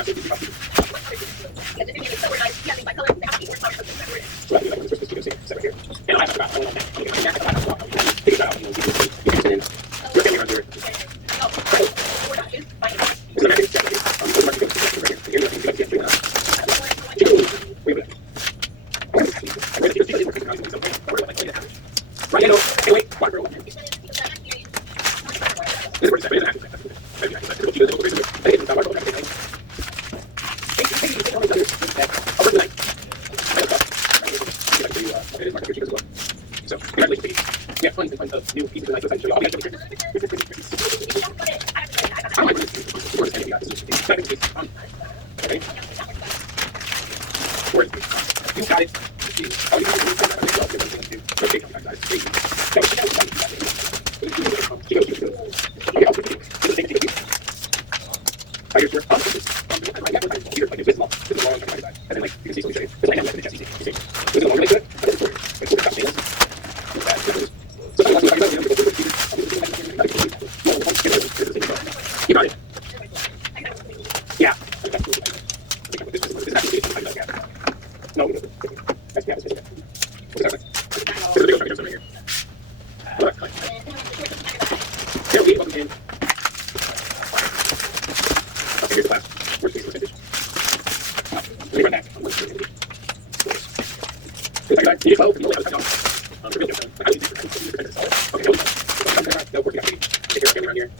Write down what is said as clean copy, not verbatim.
So, congratulations, we have tons and tons of new pieces of nice to show you. I'll be nice to show you. You got it. Oh, you got You got it. Yeah. No, that's yeah, here's the class. Where's the percentage? Let me run that. It's like, you 12 and you'll have to okay, no, work it out. Take care of everyone here.